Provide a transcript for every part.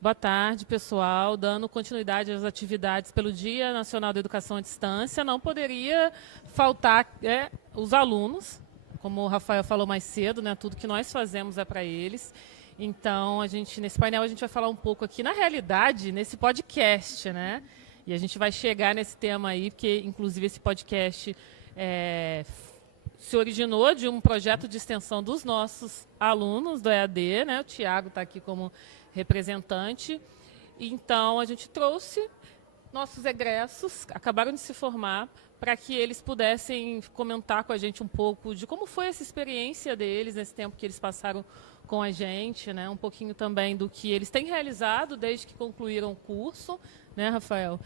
Boa tarde, pessoal. Dando continuidade às atividades pelo Dia Nacional da Educação à Distância, não poderia faltar os alunos, como o Rafael falou mais cedo, né, tudo que nós fazemos é para eles. Então, nesse painel a gente vai falar um pouco aqui, na realidade, nesse podcast, né? E a gente vai chegar nesse tema aí, porque, inclusive, esse podcast se originou de um projeto de extensão dos nossos alunos do EAD, né? O Tiago está aqui como representante. Então, a gente trouxe nossos egressos, acabaram de se formar, para que eles pudessem comentar com a gente um pouco de como foi essa experiência deles nesse tempo que eles passaram com a gente, né? Um pouquinho também do que eles têm realizado desde que concluíram o curso, né, Rafael?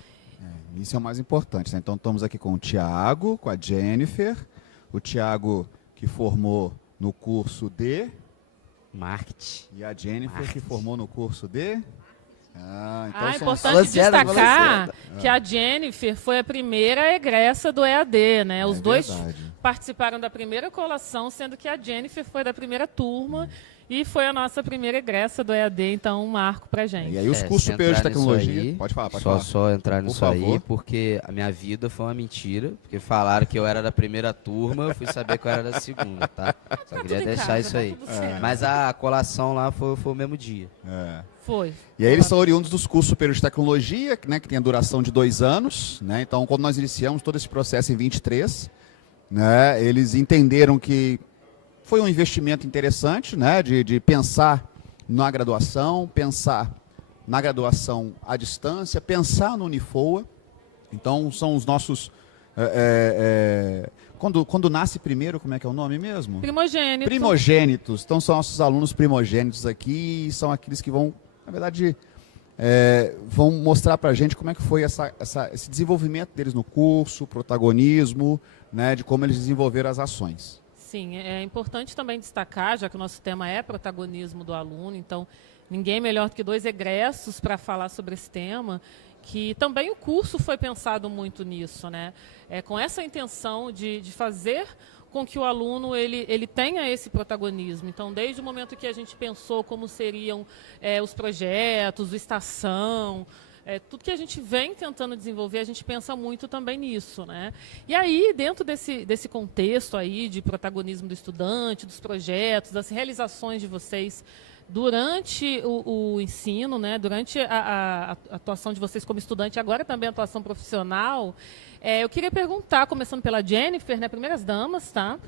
Isso é o mais importante, né? Então, estamos aqui com o Tiago, com a Jennifer, o Tiago que formou no curso de Marketing. E a Jennifer que formou no curso de... É importante destacar que a Jennifer foi a primeira egressa do EAD, né? Os dois participaram da primeira colação, sendo que a Jennifer foi da primeira turma e foi a nossa primeira egressa do EAD, então um marco pra gente. E aí os cursos superiores de tecnologia... Aí, pode falar. Só entrar nisso aí, porque a minha vida foi uma mentira, porque falaram que eu era da primeira turma, eu fui saber que eu era da segunda, tá? Só queria deixar isso aí. Mas a colação lá foi o mesmo dia. Foi. E aí eles são oriundos dos cursos superiores de tecnologia, né, que tem a duração de 2 anos, né? Então, quando nós iniciamos todo esse processo em 23, né, eles entenderam que foi um investimento interessante, né, de pensar na graduação, pensar na graduação à distância, pensar no Unifoa. Então, são os nossos... Quando nasce primeiro, como é que é o nome mesmo? Primogênitos. Primogênitos. Então, são nossos alunos primogênitos aqui, e são aqueles que vão, na verdade, vão mostrar para a gente como é que foi esse desenvolvimento deles no curso, protagonismo, né, de como eles desenvolveram as ações. Sim, é importante também destacar, já que o nosso tema é protagonismo do aluno, então ninguém melhor do que 2 egressos para falar sobre esse tema, que também o curso foi pensado muito nisso, né? Com essa intenção de fazer com que o aluno ele tenha esse protagonismo. Então, desde o momento que a gente pensou como seriam os projetos, o estação, tudo que a gente vem tentando desenvolver, a gente pensa muito também nisso, né? E aí, dentro desse contexto aí de protagonismo do estudante, dos projetos, das realizações de vocês durante o ensino, né, durante a atuação de vocês como estudante, agora também a atuação profissional, eu queria perguntar, começando pela Jennifer, né, primeiras damas, tá?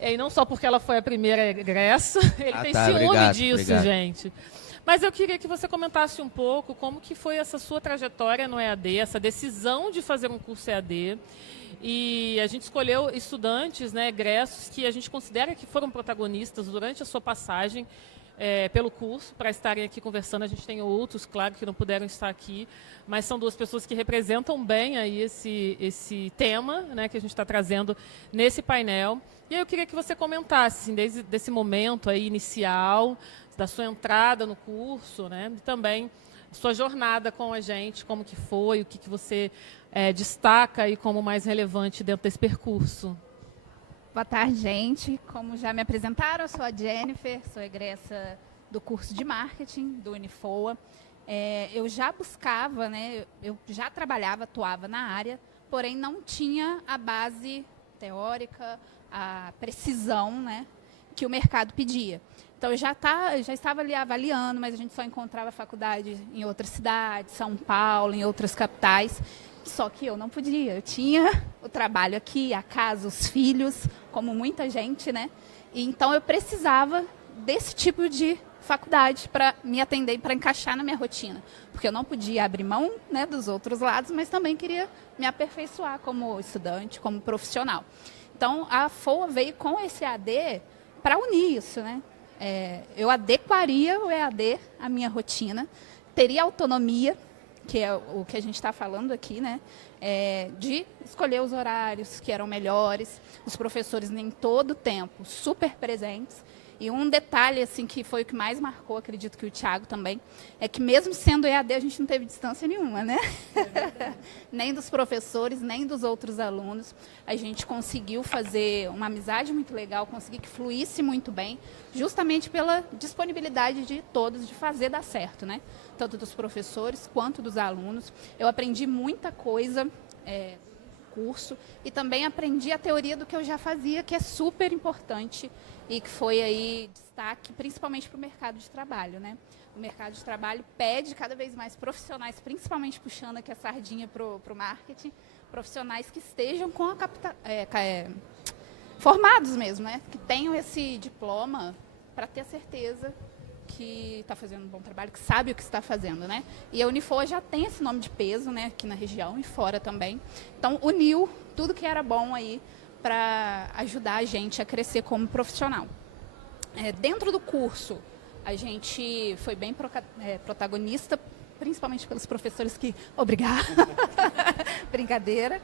E não só porque ela foi a primeira egressa, ele tem ciúme disso, gente. Mas eu queria que você comentasse um pouco como que foi essa sua trajetória no EAD, essa decisão de fazer um curso EAD. E a gente escolheu estudantes, né, egressos, que a gente considera que foram protagonistas durante a sua passagem pelo curso, para estarem aqui conversando. A gente tem outros, claro, que não puderam estar aqui, mas são 2 pessoas que representam bem aí esse tema, né, que a gente está trazendo nesse painel. E aí eu queria que você comentasse, assim, desde esse momento aí inicial, da sua entrada no curso, né, e também sua jornada com a gente, como que foi, o que você destaca aí como mais relevante dentro desse percurso. Boa tarde, gente. Como já me apresentaram, eu sou a Jennifer, sou egressa do curso de marketing do Unifoa. Eu já buscava, né, eu já trabalhava, atuava na área, porém não tinha a base teórica, a precisão, né, que o mercado pedia. Então, eu já estava ali avaliando, mas a gente só encontrava faculdade em outras cidades, São Paulo, em outras capitais. Só que eu não podia. Eu tinha o trabalho aqui, a casa, os filhos, como muita gente, né? E então, eu precisava desse tipo de faculdade para me atender e para encaixar na minha rotina. Porque eu não podia abrir mão, né, dos outros lados, mas também queria me aperfeiçoar como estudante, como profissional. Então, a FOA veio com esse EAD para unir isso, né? Eu adequaria o EAD à minha rotina, teria autonomia, que é o que a gente está falando aqui, né? De escolher os horários que eram melhores, os professores nem todo o tempo super presentes. E um detalhe assim que foi o que mais marcou, acredito que o Thiago também, é que mesmo sendo EAD, a gente não teve distância nenhuma, né? Nem dos professores, nem dos outros alunos. A gente conseguiu fazer uma amizade muito legal, conseguir que fluísse muito bem, justamente pela disponibilidade de todos de fazer dar certo, né? Tanto dos professores quanto dos alunos. Eu aprendi muita coisa no curso e também aprendi a teoria do que eu já fazia, que é super importante e que foi aí destaque principalmente para o mercado de trabalho, né? O mercado de trabalho pede cada vez mais profissionais, principalmente puxando aqui a sardinha para o marketing, profissionais que estejam com formados mesmo, né? Que tenham esse diploma para ter a certeza que está fazendo um bom trabalho, que sabe o que está fazendo, né? E a Unifoa já tem esse nome de peso, né? Aqui na região e fora também. Então, uniu tudo que era bom aí para ajudar a gente a crescer como profissional. Dentro do curso, a gente foi bem protagonista, principalmente pelos professores que... Obrigada. Brincadeira.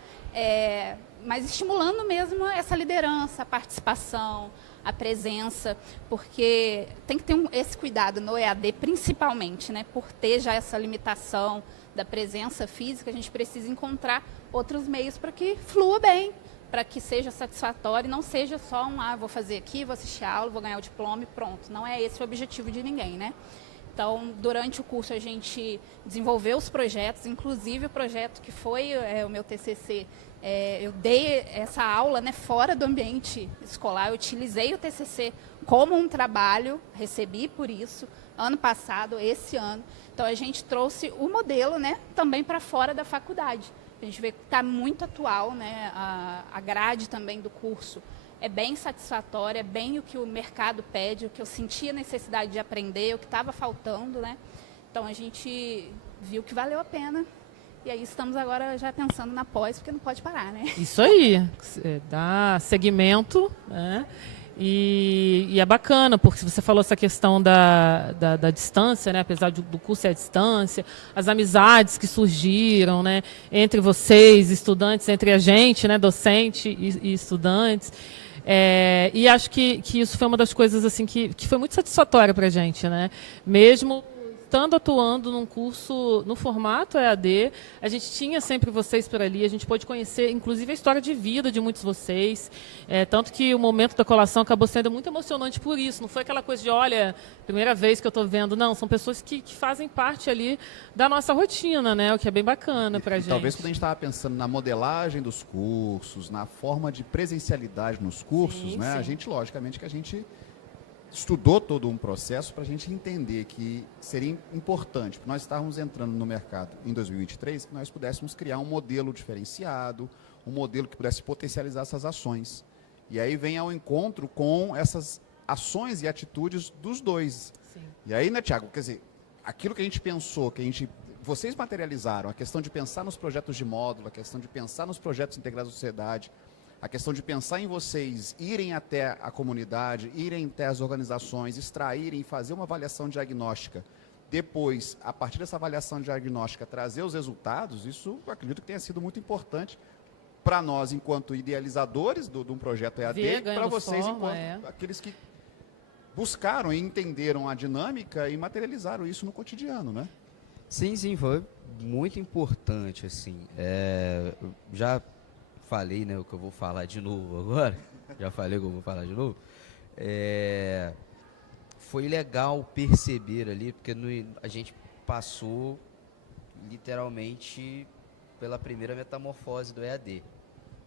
Mas estimulando mesmo essa liderança, a participação, a presença, porque tem que ter esse cuidado no EAD, principalmente, né? Por ter já essa limitação da presença física, a gente precisa encontrar outros meios para que flua bem, para que seja satisfatório e não seja só vou fazer aqui, vou assistir a aula, vou ganhar o diploma e pronto. Não é esse o objetivo de ninguém, né? Então, durante o curso, a gente desenvolveu os projetos, inclusive o projeto que foi o meu TCC. Eu dei essa aula, né, fora do ambiente escolar, eu utilizei o TCC como um trabalho, recebi por isso, ano passado, esse ano. Então, a gente trouxe o modelo, né, também para fora da faculdade. A gente vê que está muito atual, né, a grade também do curso é bem satisfatória, é bem o que o mercado pede, o que eu sentia necessidade de aprender, o que estava faltando, né? Então, a gente viu que valeu a pena. E aí estamos agora já pensando na pós, porque não pode parar, né? Isso aí, dá segmento, né? E é bacana, porque você falou essa questão da distância, né? Apesar do curso ser à distância, as amizades que surgiram, né? Entre vocês, estudantes, entre a gente, né? Docente e estudantes. E acho que isso foi uma das coisas assim, que foi muito satisfatória para a gente, né? Mesmo estando atuando num curso no formato EAD, a gente tinha sempre vocês por ali, a gente pôde conhecer, inclusive, a história de vida de muitos de vocês, tanto que o momento da colação acabou sendo muito emocionante por isso, não foi aquela coisa de, olha, primeira vez que eu estou vendo, não, são pessoas que fazem parte ali da nossa rotina, né, o que é bem bacana para a gente. Talvez quando a gente estava pensando na modelagem dos cursos, na forma de presencialidade nos cursos, sim, né, sim. A gente, logicamente, que a gente estudou todo um processo para a gente entender que seria importante, para nós estarmos entrando no mercado em 2023, que nós pudéssemos criar um modelo diferenciado, um modelo que pudesse potencializar essas ações. E aí vem ao encontro com essas ações e atitudes dos dois. Sim. E aí, né, Thiago, quer dizer, aquilo que a gente pensou, vocês materializaram, a questão de pensar nos projetos de módulo, a questão de pensar nos projetos integrados da sociedade, a questão de pensar em vocês irem até a comunidade, irem até as organizações, extraírem e fazer uma avaliação diagnóstica. Depois, a partir dessa avaliação diagnóstica, trazer os resultados, isso eu acredito que tenha sido muito importante para nós, enquanto idealizadores de um projeto EAD, e para vocês, enquanto aqueles que buscaram e entenderam a dinâmica e materializaram isso no cotidiano, né? Sim, sim, foi muito importante, assim. Já falei, né, o que eu vou falar de novo agora, já falei o que eu vou falar de novo, foi legal perceber ali, porque a gente passou literalmente pela primeira metamorfose do EAD,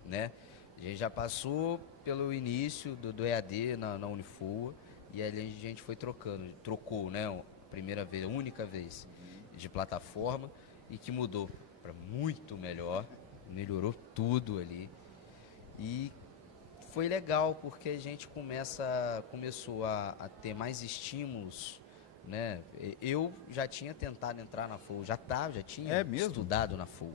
né? A gente já passou pelo início do EAD na Unifoa, e ali a gente foi trocou, né, a primeira vez, a única vez de plataforma, e que mudou para muito melhor, melhorou tudo ali. E foi legal, porque a gente começou a ter mais estímulos, né? Eu já tinha tentado entrar na FOA, já tinha estudado na FOA,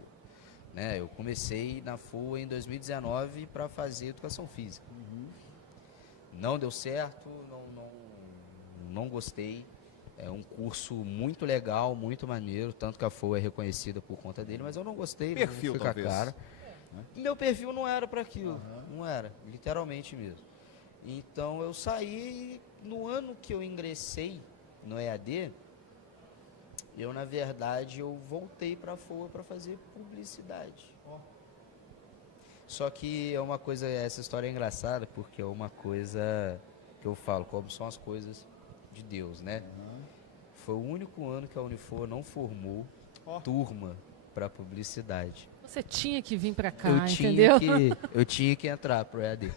né? Eu comecei na FOA em 2019 para fazer educação física. Uhum. Não deu certo, não gostei. É um curso muito legal, muito maneiro, tanto que a FOA é reconhecida por conta dele, mas eu não gostei. Perfil, talvez. Cara. Meu perfil não era para aquilo, não era, literalmente mesmo. Então eu saí no ano que eu ingressei no EAD, eu, na verdade, eu voltei para a FOA para fazer publicidade. Só que é uma coisa, essa história é engraçada, porque é uma coisa que eu falo, como são as coisas de Deus, né? Foi o único ano que a Unifoa não formou turma para publicidade. Você tinha que vir para cá, entendeu? Eu tinha que entrar pro EAD.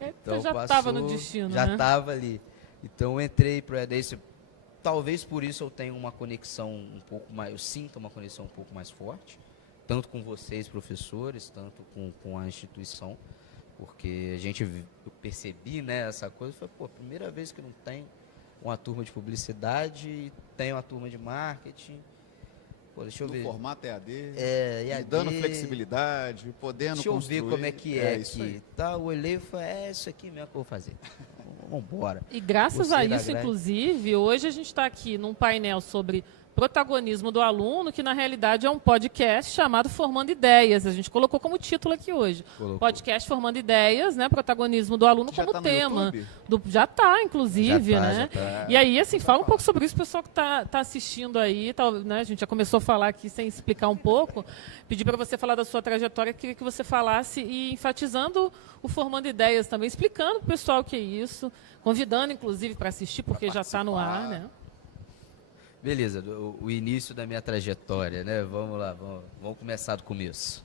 Então já estava no destino, já né? estava ali. Então eu entrei pro EAD. Talvez por isso eu tenha uma conexão um pouco mais, eu sinto uma conexão um pouco mais forte, tanto com vocês, professores, tanto com a instituição, porque eu percebi, né, essa coisa, foi, pô, primeira vez que não tem uma turma de publicidade e tem uma turma de marketing. Pô, deixa eu ver. No formato EAD, EAD, dando flexibilidade, podendo deixa eu construir. ver como é que é isso aqui. Tá, eu olhei e falei, isso aqui mesmo que eu vou fazer. Vamos embora. E graças a isso, inclusive, hoje a gente está aqui num painel sobre protagonismo do aluno, que na realidade é um podcast chamado Formando Ideias. A gente colocou como título aqui hoje. Podcast Formando Ideias, né? Protagonismo do aluno Já como tá no tema. YouTube? Já está, inclusive, Já tá, né? já tá. E aí, assim, fala um pouco sobre isso, o pessoal que está assistindo aí, né? A gente já começou a falar aqui sem explicar um pouco. Pedi para você falar da sua trajetória, queria que você falasse e enfatizando o Formando Ideias também, explicando para o pessoal o que é isso, convidando, inclusive, para assistir, porque já está no ar, né? Beleza, o início da minha trajetória, né? Vamos lá, vamos começar do começo.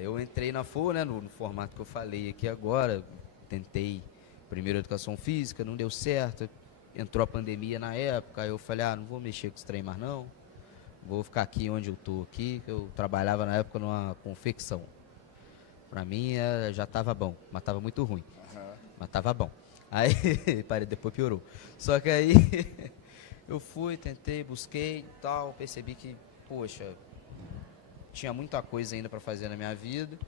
Eu entrei na FOA, né, no formato que eu falei aqui agora, tentei primeiro educação física, não deu certo, entrou a pandemia na época, aí eu falei, não vou mexer com esse trem mais não, vou ficar aqui onde eu estou aqui, eu trabalhava na época numa confecção. Para mim já estava bom, mas estava muito ruim, mas estava bom. Aí, depois piorou. Só que aí... Eu fui, tentei, busquei e tal, percebi que, poxa, tinha muita coisa ainda para fazer na minha vida.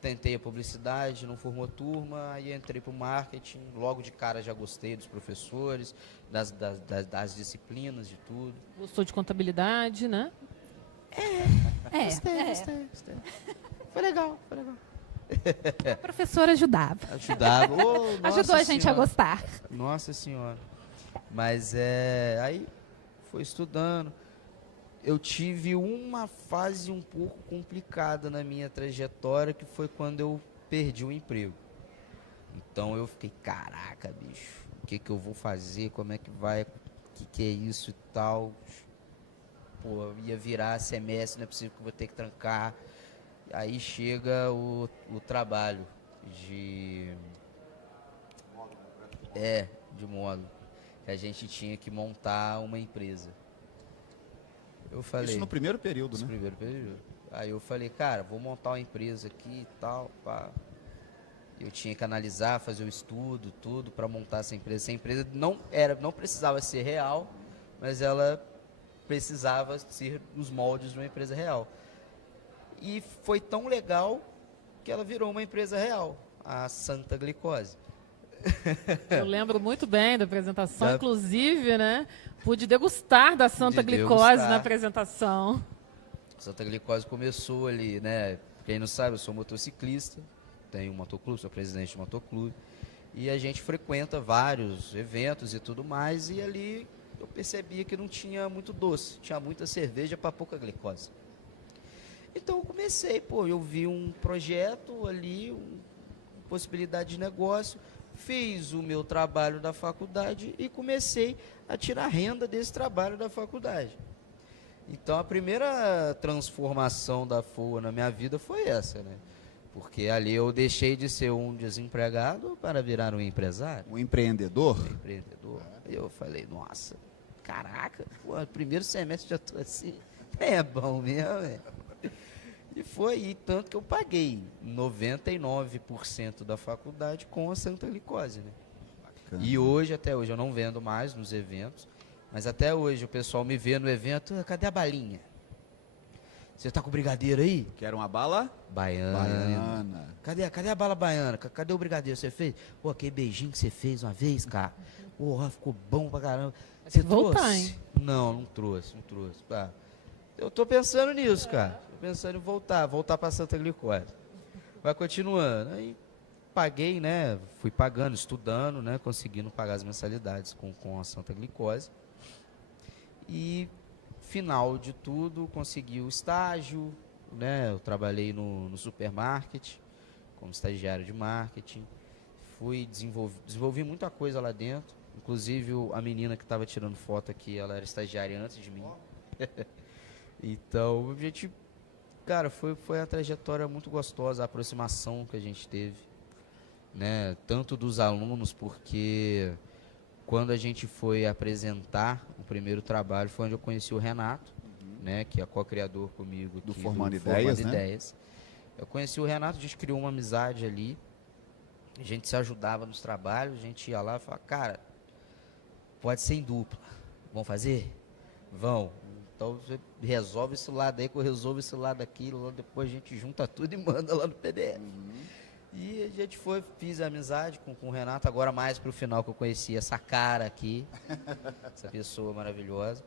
Tentei a publicidade, não formou turma, aí entrei para o marketing. Logo de cara já gostei dos professores, das disciplinas, de tudo. Gostou de contabilidade, né? Gostei. Foi legal. A professora ajudava. Ajudou a gente a gostar. Nossa Senhora. Mas aí foi estudando. Eu tive uma fase um pouco complicada na minha trajetória, que foi quando eu perdi o emprego. Então eu fiquei, caraca, bicho, o que eu vou fazer? Como é que vai? O que é isso e tal? Pô, ia virar semestre, não é possível que eu vou ter que trancar. Aí chega o trabalho de módulo. Que a gente tinha que montar uma empresa. Eu falei... Isso no primeiro período, né? Primeiro período. Aí eu falei, cara, vou montar uma empresa aqui e tal, pá. Eu tinha que analisar, fazer o estudo, tudo, para montar essa empresa. Essa empresa não precisava ser real, mas ela precisava ser nos moldes de uma empresa real. E foi tão legal que ela virou uma empresa real, a Santa Glicose. Eu lembro muito bem da apresentação, inclusive, né? Pude degustar da Santa Glicose na apresentação. Santa Glicose começou ali, né? Quem não sabe, eu sou motociclista, tenho um motoclube, sou presidente de motoclube, e a gente frequenta vários eventos e tudo mais, e ali eu percebia que não tinha muito doce, tinha muita cerveja para pouca glicose. Então eu comecei, eu vi um projeto ali, possibilidade de negócio, fiz o meu trabalho da faculdade e comecei a tirar renda desse trabalho da faculdade. Então a primeira transformação da FOA na minha vida foi essa, né? Porque ali eu deixei de ser um desempregado para virar um empresário. Um empreendedor? Um empreendedor. Eu falei, nossa, caraca, primeiro semestre já estou assim, é bom mesmo, velho. E foi aí, tanto que eu paguei 99% da faculdade com a Santa Glicose, né? Bacana. E até hoje, eu não vendo mais nos eventos, mas até hoje o pessoal me vê no evento, cadê a balinha? Você tá com o brigadeiro aí? Quer uma bala? Baiana. Cadê a bala baiana? Cadê o brigadeiro? Você fez? Pô, aquele beijinho que você fez uma vez, cara. Porra, ficou bom pra caramba. Você trouxe? Hein? Não trouxe. Eu tô pensando nisso, cara. Pensando em voltar pra Santa Glicose. Vai continuando. Aí paguei, né? Fui pagando, estudando, né? Conseguindo pagar as mensalidades com a Santa Glicose. E final de tudo, consegui o estágio, né? Eu trabalhei no supermarket como estagiário de marketing. Desenvolvi muita coisa lá dentro. Inclusive a menina que estava tirando foto aqui, ela era estagiária antes de mim. Então, a gente, cara, foi uma trajetória muito gostosa, a aproximação que a gente teve, né? Tanto dos alunos, porque quando a gente foi apresentar o primeiro trabalho, foi onde eu conheci o Renato, né? Que é co-criador comigo do aqui, Formando Ideias, né? Ideias. Eu conheci o Renato, a gente criou uma amizade ali, a gente se ajudava nos trabalhos, a gente ia lá e falava, cara, pode ser em dupla, vão fazer? Vão. Então você resolve esse lado aí, que eu resolvo esse lado aqui, depois a gente junta tudo e manda lá no PDF. E a gente fiz a amizade com o Renato, agora mais pro final que eu conheci essa cara aqui, essa pessoa maravilhosa.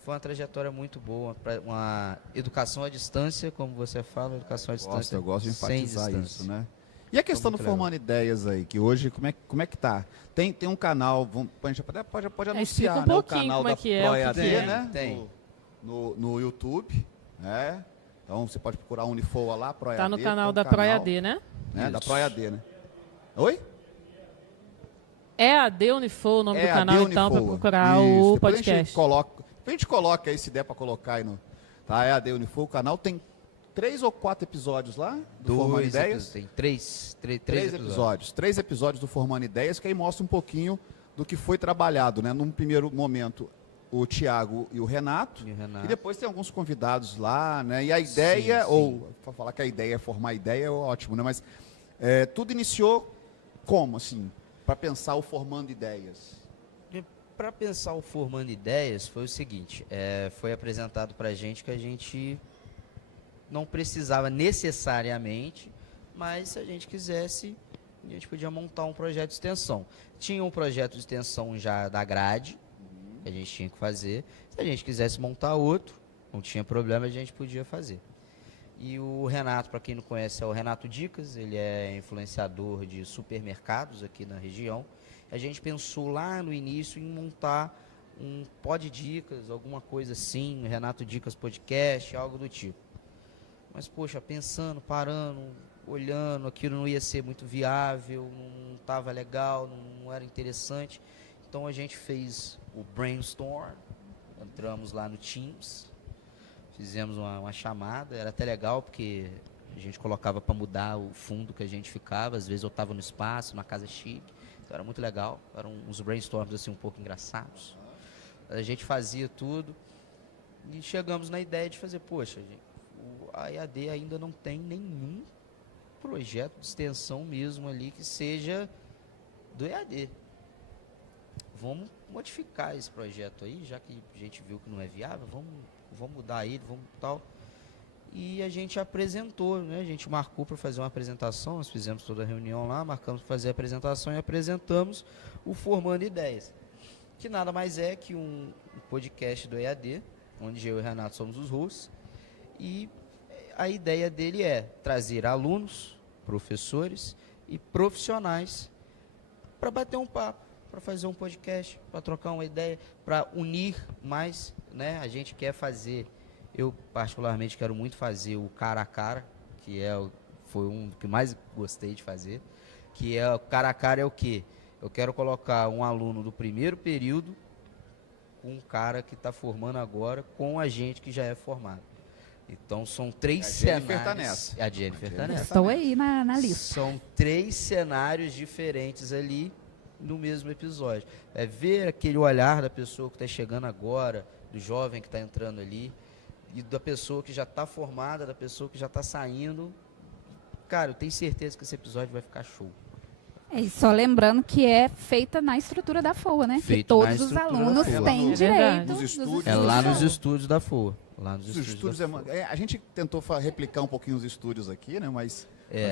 Foi uma trajetória muito boa, uma educação à distância, como você fala, educação à distância. Eu gosto de enfatizar isso, né? E a questão do legal. Formando Ideias aí, que hoje, como é que tá? Tem um canal, a gente pode anunciar, um né? O pouquinho canal como da é que é, ProEAD, o que é. né? Tem. No YouTube, né? Então você pode procurar Unifoa lá, ProEAD. Tá no canal da canal, ProEAD, né? Da ProEAD, né? Oi? EAD Unifoa, o nome do EAD canal, então, para Unifoa. procurar Isso. o Depois podcast. A gente coloca aí, se der para colocar aí no... Tá, EAD Unifoa, o canal tem 3 ou 4 episódios lá do Formando Ideias. Tem três episódios. 3 episódios do Formando Ideias, que aí mostra um pouquinho do que foi trabalhado, né? Num primeiro momento, o Thiago e o Renato. E depois tem alguns convidados lá, né? E a ideia, para falar que a ideia é formar ideia, é ótimo, né? Mas tudo iniciou como, assim, para pensar o Formando Ideias? Para pensar o Formando Ideias, foi o seguinte, foi apresentado para a gente que a gente não precisava necessariamente, mas se a gente quisesse, a gente podia montar um projeto de extensão. Tinha um projeto de extensão já da grade, que a gente tinha que fazer. Se a gente quisesse montar outro, não tinha problema, a gente podia fazer. E o Renato, para quem não conhece, é o Renato Dicas, ele é influenciador de supermercados aqui na região. A gente pensou lá no início em montar um Pod Dicas, alguma coisa assim, Renato Dicas Podcast, algo do tipo. Mas, poxa, pensando, parando, olhando, aquilo não ia ser muito viável, não estava legal, não era interessante. Então a gente fez o brainstorm, entramos lá no Teams, fizemos uma chamada, era até legal porque a gente colocava para mudar o fundo que a gente ficava, às vezes eu estava no espaço, na casa chique, então era muito legal, eram uns brainstorms assim um pouco engraçados. A gente fazia tudo e chegamos na ideia de fazer, poxa, a EAD ainda não tem nenhum projeto de extensão mesmo ali que seja do EAD. Vamos modificar esse projeto aí, já que a gente viu que não é viável, vamos mudar ele, vamos tal. E a gente apresentou, né? A gente marcou para fazer uma apresentação, nós fizemos toda a reunião lá, marcamos para fazer a apresentação e apresentamos o Formando Ideias, que nada mais é que um podcast do EAD, onde eu e o Renato somos os hosts, e a ideia dele é trazer alunos, professores e profissionais para bater um papo, para fazer um podcast, para trocar uma ideia, para unir mais, né? A gente quer fazer, eu particularmente quero muito fazer o cara a cara, que foi um que mais gostei de fazer, que é o cara a cara é o quê? Eu quero colocar um aluno do primeiro período com um cara que está formando agora com a gente que já é formado. Então são 3 cenários. A Jennifer está nessa. Estou aí na lista. São 3 cenários diferentes ali no mesmo episódio. É ver aquele olhar da pessoa que está chegando agora, do jovem que está entrando ali, e da pessoa que já está formada, da pessoa que já está saindo. Cara, eu tenho certeza que esse episódio vai ficar show. E só lembrando que é feita na estrutura da FOA, né? Que todos os alunos têm direito. É lá nos estúdios da FOA. Lá nos estúdios a gente tentou replicar um pouquinho os estúdios aqui, né? Mas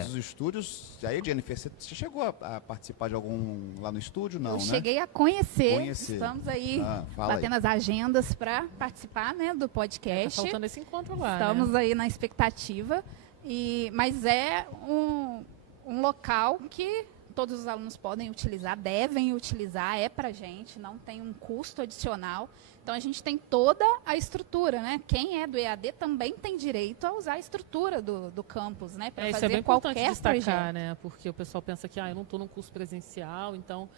os estúdios... Aí, Jennifer, você chegou a participar de algum lá no estúdio? Não, eu né? Cheguei a conhecer. Estamos aí batendo as agendas para participar, né, do podcast. Tá faltando esse encontro lá, Estamos aí na expectativa. Mas é um um local que todos os alunos podem utilizar, devem utilizar, é para a gente, não tem um custo adicional. Então, a gente tem toda a estrutura, né? Quem é do EAD também tem direito a usar a estrutura do campus, né? Para fazer isso é bem qualquer importante destacar, projeto. né? Porque o pessoal pensa que eu não estou num curso presencial, então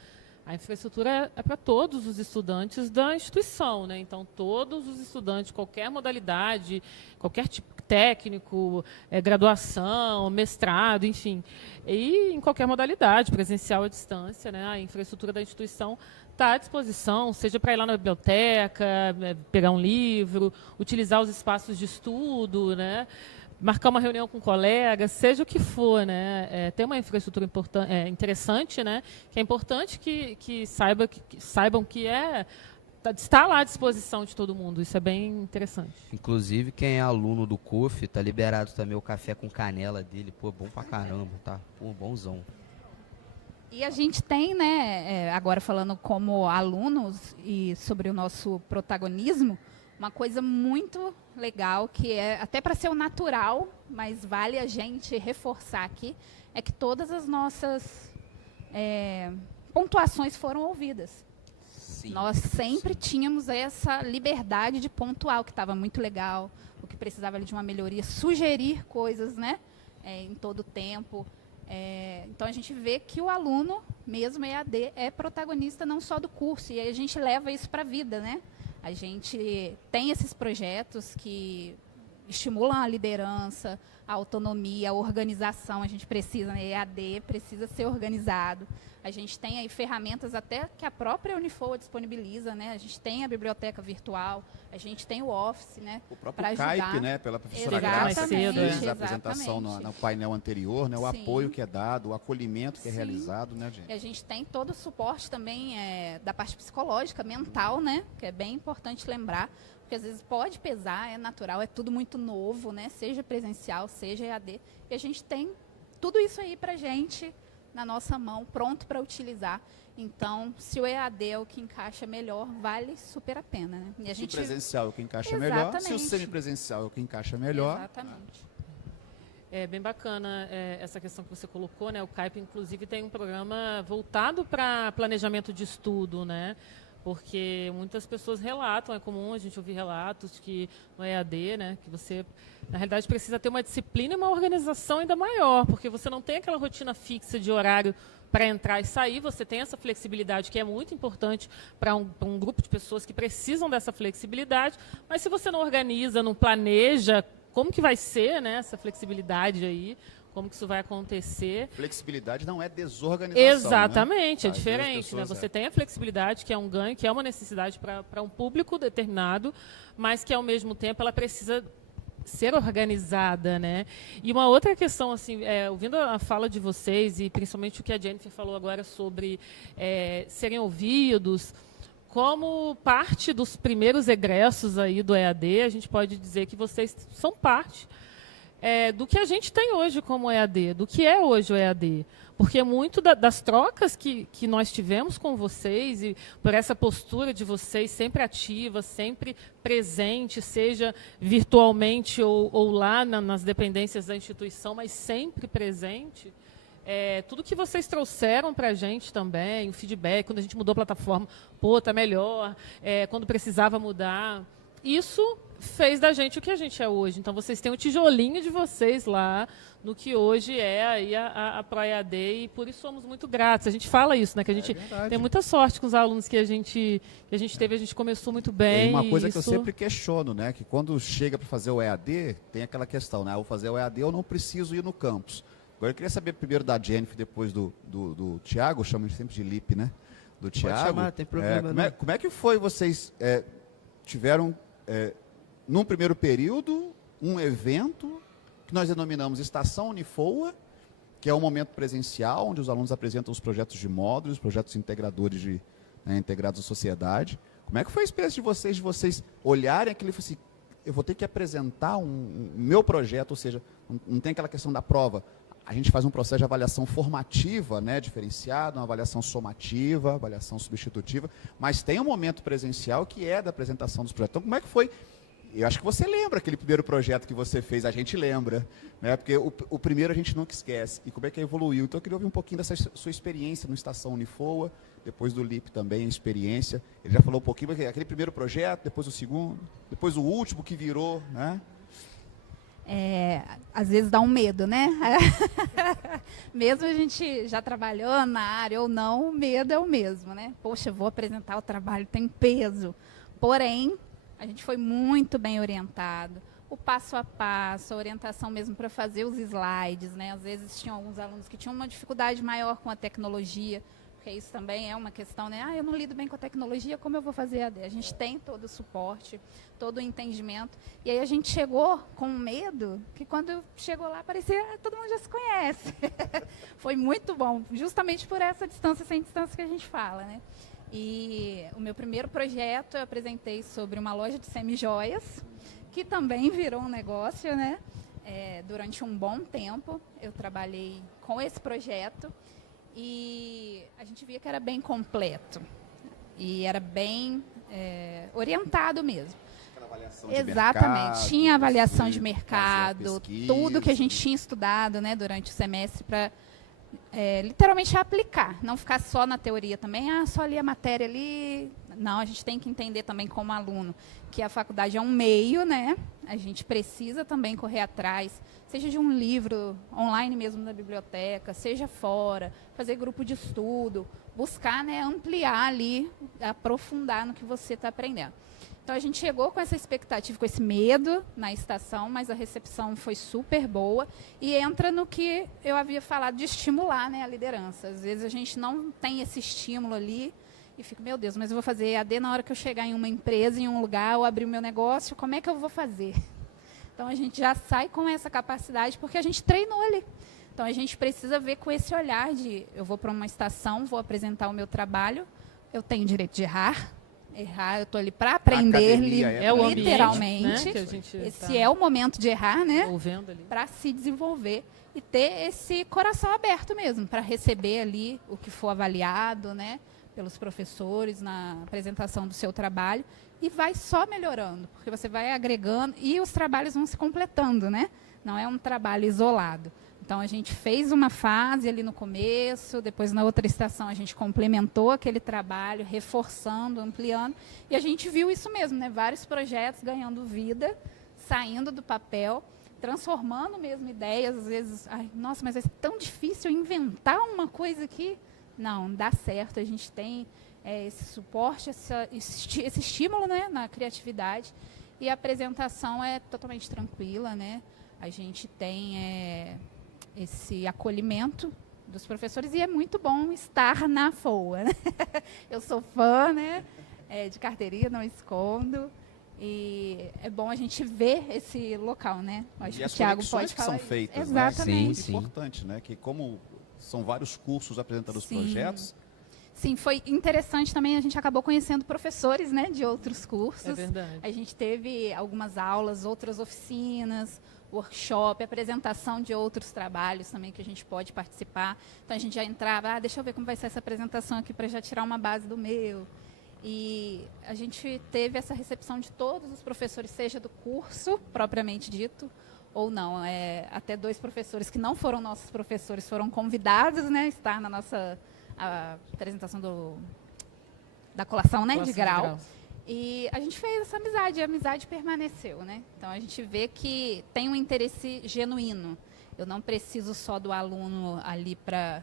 a infraestrutura é para todos os estudantes da instituição, né? Então, todos os estudantes, qualquer modalidade, qualquer tipo técnico, graduação, mestrado, enfim, e em qualquer modalidade, presencial à distância, né? A infraestrutura da instituição está à disposição, seja para ir lá na biblioteca, pegar um livro, utilizar os espaços de estudo, né? Marcar uma reunião com colegas, seja o que for, né? Tem uma infraestrutura interessante, né? Que é importante que saibam que está lá à disposição de todo mundo. Isso é bem interessante. Inclusive, quem é aluno do CUF, tá liberado também o café com canela dele. Pô, bom pra caramba, tá? Pô, bonzão. E a gente tem, né, agora falando como alunos e sobre o nosso protagonismo, uma coisa muito legal, que é até para ser o natural, mas vale a gente reforçar aqui, é que todas as nossas pontuações foram ouvidas. Sim, nós sempre tínhamos essa liberdade de pontuar o que estava muito legal, o que precisava de uma melhoria, sugerir coisas, né, em todo o tempo. Então, a gente vê que o aluno, mesmo EAD, é protagonista não só do curso, e aí a gente leva isso para a vida, né? A gente tem esses projetos que estimulam a liderança, a autonomia, a organização. A gente precisa, né? EAD precisa ser organizado. A gente tem aí ferramentas até que a própria Unifoa disponibiliza, né? A gente tem a biblioteca virtual, a gente tem o Office, né? O próprio Skype, né? Pela professora Graça, que fez a apresentação no painel anterior, né? O apoio que é dado, o acolhimento que é realizado, né, gente? E a gente tem todo o suporte também da parte psicológica, mental, né? Que é bem importante lembrar, porque às vezes pode pesar, é natural, é tudo muito novo, né? Seja presencial, seja EAD. E a gente tem tudo isso aí pra gente na nossa mão, pronto para utilizar. Então, se o EAD é o que encaixa melhor, vale super a pena. Né? E a gente... Se o presencial é o que encaixa melhor, se o semipresencial é o que encaixa melhor. Exatamente. É bem bacana essa questão que você colocou, né? O CAIP, inclusive, tem um programa voltado para planejamento de estudo, né? Porque muitas pessoas relatam, é comum a gente ouvir relatos que no EAD, né, que você, na realidade, precisa ter uma disciplina e uma organização ainda maior, porque você não tem aquela rotina fixa de horário para entrar e sair, você tem essa flexibilidade que é muito importante para um grupo de pessoas que precisam dessa flexibilidade, mas se você não organiza, não planeja, como que vai ser, né, essa flexibilidade aí? Como que isso vai acontecer? Flexibilidade não é desorganização. Exatamente, né? É diferente. Né? Você tem a flexibilidade, que é um ganho, que é uma necessidade para um público determinado, mas que, ao mesmo tempo, ela precisa ser organizada. Né? E uma outra questão, assim, ouvindo a fala de vocês, e principalmente o que a Jennifer falou agora sobre serem ouvidos, como parte dos primeiros egressos aí do EAD, a gente pode dizer que vocês são parte do que a gente tem hoje como EAD, do que é hoje o EAD. Porque muito das trocas que nós tivemos com vocês, e por essa postura de vocês sempre ativa, sempre presente, seja virtualmente ou lá nas dependências da instituição, mas sempre presente, tudo que vocês trouxeram para a gente também, o feedback, quando a gente mudou a plataforma, está melhor, quando precisava mudar, isso fez da gente o que a gente é hoje. Então, vocês têm o tijolinho de vocês lá no que hoje é aí a ProEAD, e por isso somos muito gratos. A gente fala isso, né? Que a gente tem muita sorte com os alunos que a gente teve, a gente começou muito bem. Uma coisa que eu sempre questiono, né? Que quando chega para fazer o EAD, tem aquela questão, né? Eu vou fazer o EAD, eu não preciso ir no campus. Agora, eu queria saber primeiro da Jennifer, depois do Tiago, chamo sempre de Lipe, né? Do Tiago. Pode chamar, tem problema. Como é que foi vocês tiveram... num primeiro período, um evento que nós denominamos Estação Unifoa, que é um momento presencial, onde os alunos apresentam os projetos de módulos, projetos integradores integrados à sociedade. Como é que foi a experiência de vocês olharem aquilo e falarem assim, eu vou ter que apresentar um meu projeto, ou seja, não tem aquela questão da prova. A gente faz um processo de avaliação formativa, né, diferenciado, uma avaliação somativa, avaliação substitutiva, mas tem um momento presencial que é da apresentação dos projetos. Então, como é que foi eu acho que você lembra aquele primeiro projeto que você fez, a gente lembra, né? Porque o primeiro a gente nunca esquece. E como é que evoluiu? Então eu queria ouvir um pouquinho dessa sua experiência no Estação Unifoa, depois do LIP também, a experiência. Ele já falou um pouquinho, aquele primeiro projeto, depois o segundo, depois o último que virou, né? Às vezes dá um medo, né? Mesmo a gente já trabalhando na área ou não, o medo é o mesmo, né? Poxa, eu vou apresentar o trabalho, tem peso. Porém, a gente foi muito bem orientado. O passo a passo, a orientação mesmo para fazer os slides, né? Às vezes tinham alguns alunos que tinham uma dificuldade maior com a tecnologia, porque isso também é uma questão, né? Eu não lido bem com a tecnologia, como eu vou fazer AD? A gente tem todo o suporte, todo o entendimento. E aí a gente chegou com medo, que quando chegou lá, parecia todo mundo já se conhece. Foi muito bom, justamente por essa distância sem distância que a gente fala, né? E o meu primeiro projeto eu apresentei sobre uma loja de semijoias, que também virou um negócio, né? Durante um bom tempo eu trabalhei com esse projeto. E a gente via que era bem completo e era bem orientado mesmo. Exatamente, tinha avaliação de mercado, tudo que a gente tinha estudado, né, durante o semestre para literalmente aplicar, não ficar só na teoria também, só ali a matéria ali. Não, a gente tem que entender também como aluno que a faculdade é um meio, né? A gente precisa também correr atrás, seja de um livro online mesmo na biblioteca, seja fora, fazer grupo de estudo, buscar, né, ampliar ali, aprofundar no que você está aprendendo. Então, a gente chegou com essa expectativa, com esse medo na estação, mas a recepção foi super boa e entra no que eu havia falado de estimular, né, a liderança. Às vezes, a gente não tem esse estímulo ali e fica, meu Deus, mas eu vou fazer EAD na hora que eu chegar em uma empresa, em um lugar, ou abrir o meu negócio, como é que eu vou fazer? Então, a gente já sai com essa capacidade porque a gente treinou ali. Então, a gente precisa ver com esse olhar de, eu vou para uma estação, vou apresentar o meu trabalho, eu tenho direito de errar, eu estou ali para aprender, literalmente. Ambiente, né, que a gente esse é o momento de errar, né? Para se desenvolver e ter esse coração aberto mesmo, para receber ali o que for avaliado, né, pelos professores na apresentação do seu trabalho, e vai só melhorando, porque você vai agregando e os trabalhos vão se completando, né? Não é um trabalho isolado. Então, a gente fez uma fase ali no começo, depois na outra estação a gente complementou aquele trabalho, reforçando, ampliando, e a gente viu isso mesmo, né? Vários projetos ganhando vida, saindo do papel, transformando mesmo ideias, às vezes, nossa, mas é tão difícil inventar uma coisa aqui. Não, dá certo, a gente tem esse suporte, esse estímulo, né, na criatividade, e a apresentação é totalmente tranquila, né? A gente tem esse acolhimento dos professores e é muito bom estar na FOA, né? Eu sou fã, né, de carteirinha, não escondo, e é bom a gente ver esse local, né? Acho que o Thiago pode falar. São feitas, exatamente. Né? Sim. Importante, né? Que como são vários cursos apresentando os projetos. Sim, foi interessante também, a gente acabou conhecendo professores, né, de outros cursos. É verdade. A gente teve algumas aulas, outras oficinas, workshop, apresentação de outros trabalhos também que a gente pode participar. Então, a gente já entrava, deixa eu ver como vai ser essa apresentação aqui para já tirar uma base do meu. E a gente teve essa recepção de todos os professores, seja do curso, propriamente dito, ou não. Até 2 professores que não foram nossos professores foram convidados, né, a estar na nossa apresentação da colação, né, de grau. E a gente fez essa amizade, e a amizade permaneceu, né? Então, a gente vê que tem um interesse genuíno. Eu não preciso só do aluno ali para,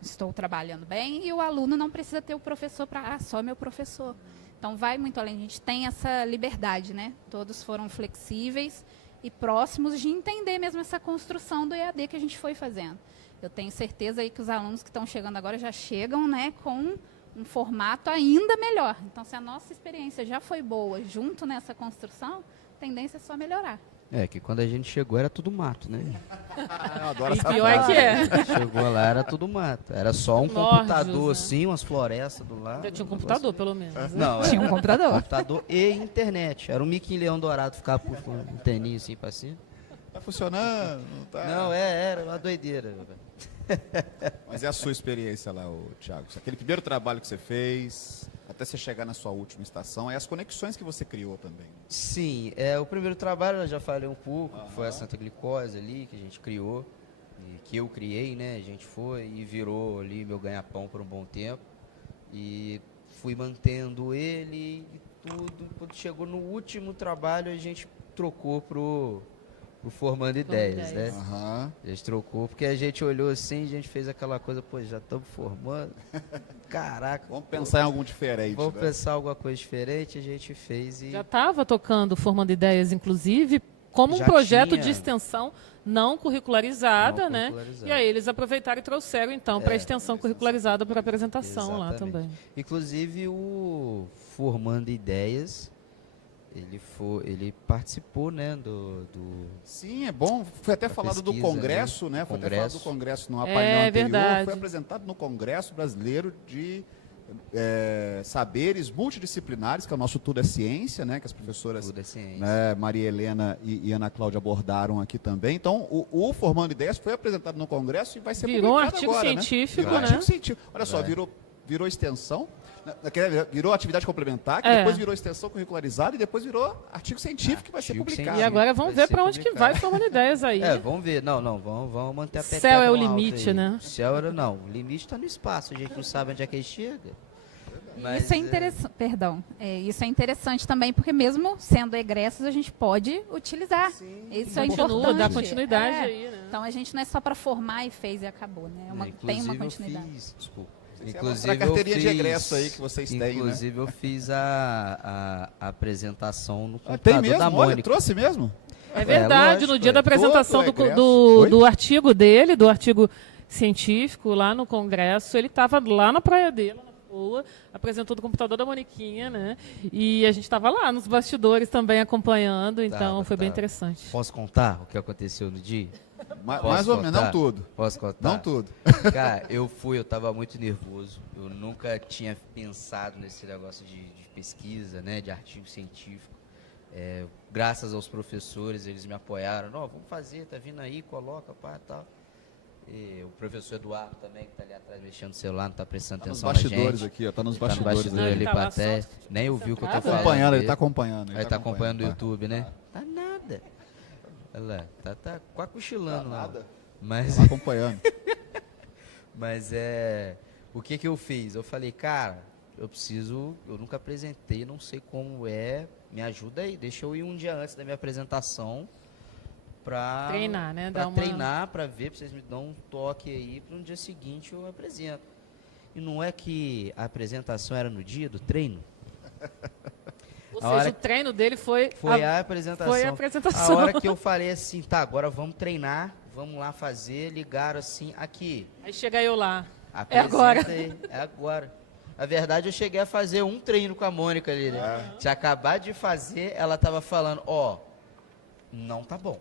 estou trabalhando bem, e o aluno não precisa ter o professor para, só meu professor. Então, vai muito além. A gente tem essa liberdade, né? Todos foram flexíveis e próximos de entender mesmo essa construção do EAD que a gente foi fazendo. Eu tenho certeza aí que os alunos que estão chegando agora já chegam, né, com um formato ainda melhor. Então, se a nossa experiência já foi boa junto nessa construção, a tendência é só melhorar. Que quando a gente chegou era tudo mato, né? Eu adoro essa pior que é. Chegou lá, era tudo mato. Era só um computador, assim, umas florestas do lado. Eu tinha um computador, pelo menos. Não, tinha um computador. Computador e internet. Era um Mickey em Leão Dourado, ficava por um teninho assim pra cima. Tá funcionando? Não, tá. Não, era uma doideira. Mas é a sua experiência lá, Thiago? Aquele primeiro trabalho que você fez, até você chegar na sua última estação, é as conexões que você criou também. Sim, o primeiro trabalho, eu já falei um pouco, foi a Santa Glicose ali, que a gente criou, e que eu criei, né? A gente foi e virou ali meu ganha-pão por um bom tempo. E fui mantendo ele e tudo. Quando chegou no último trabalho, a gente trocou pro Formando Ideias, né? Uhum. A gente trocou, porque a gente olhou assim, a gente fez aquela coisa, pô, já estamos formando. Caraca. Vamos pensar em algum diferente. Vamos né? pensar em alguma coisa diferente, a gente fez e... Já estava tocando Formando Ideias, inclusive, como um Já projeto tinha. de extensão não curricularizada, Não né? curricularizada. E aí eles aproveitaram e trouxeram, então, para a extensão curricularizada para apresentação lá Exatamente. também. Inclusive o Formando Ideias, ele participou, né, do Sim, é bom. Foi até Da falado do pesquisa, Congresso, né? Foi até falado do Congresso. Congresso no É, painel anterior. verdade. Foi apresentado no Congresso Brasileiro de Saberes Multidisciplinares, que é o nosso Tudo é Ciência, né? Que as professoras Tudo é Ciência. né, Maria Helena e Ana Cláudia abordaram aqui também. Então, o Formando Ideias foi apresentado no Congresso e vai ser Virou um publicado artigo agora, científico, Virou né? artigo científico. Olha só, Vai. virou extensão, virou atividade complementar, que É. depois virou extensão curricularizada e depois virou artigo científico que vai ser Artigo publicado. E agora vamos Vai ver ser para onde que publicado. vai Formando Ideias aí. Vamos ver. Não, vamos manter a peteca Céu é o no alto limite, aí. né? O céu era não. O limite está no espaço, a gente não sabe onde é que ele chega. Mas, Isso é interessante, perdão. Isso é interessante também, porque mesmo sendo egressos, a gente pode utilizar. Isso é Continua, importante. dá continuidade É. aí, né? Então a gente não é só para formar e fez e acabou, né? Tem uma continuidade. Desculpa. Pra carteirinha de egresso aí que vocês têm, né? Inclusive eu fiz a apresentação no Tem computador mesmo? da Olha, Mônica. trouxe mesmo? É verdade, lógico, no dia da é. apresentação Todo do, egresso. do, Oi? do artigo dele, do artigo científico lá no Congresso, ele estava lá na praia dele, na Foa, apresentou do computador da Moniquinha, né? E a gente estava lá nos bastidores também acompanhando, então foi bem Tava. interessante. Posso contar o que aconteceu no dia? Mais Posso ou menos, contar? não tudo. Posso contar? Não tudo. Cara, eu tava muito nervoso. Eu nunca tinha pensado nesse negócio de pesquisa, né, de artigo científico. Graças aos professores, eles me apoiaram. Não, vamos fazer, tá vindo aí, coloca, pá, tal. E o professor Eduardo também, que tá ali atrás mexendo no celular, não tá prestando Tá nos atenção na bastidores gente. aqui, ó. Tá nos Tá no bastidores. bastidor Não, ali, ele tá lá plateia. só Nem ouviu o que eu tô concentrado. falando. Acompanhando, ele dele. tá acompanhando. Ele tá acompanhando o tá. YouTube, né? Tá nada. Olha lá, tá quase cochilando lá. Nada. Mas, Tá acompanhando. mas o que eu fiz? Eu falei, cara, eu nunca apresentei, não sei como me ajuda aí, deixa eu ir um dia antes da minha apresentação pra Treinar, né? Pra Dar uma- treinar, pra ver, pra vocês me dão um toque aí, para no dia seguinte eu apresento. E não é que a apresentação era no dia do treino? Ou A seja, hora o treino dele foi a apresentação. foi a apresentação. A hora que eu falei assim, tá, agora vamos treinar, vamos lá fazer, ligaram assim, aqui. Aí chega eu lá. Apresenta agora. aí, é agora. Na verdade, eu cheguei a fazer um treino com a Mônica ali, né? Tinha acabado de fazer, ela tava falando, não tá bom.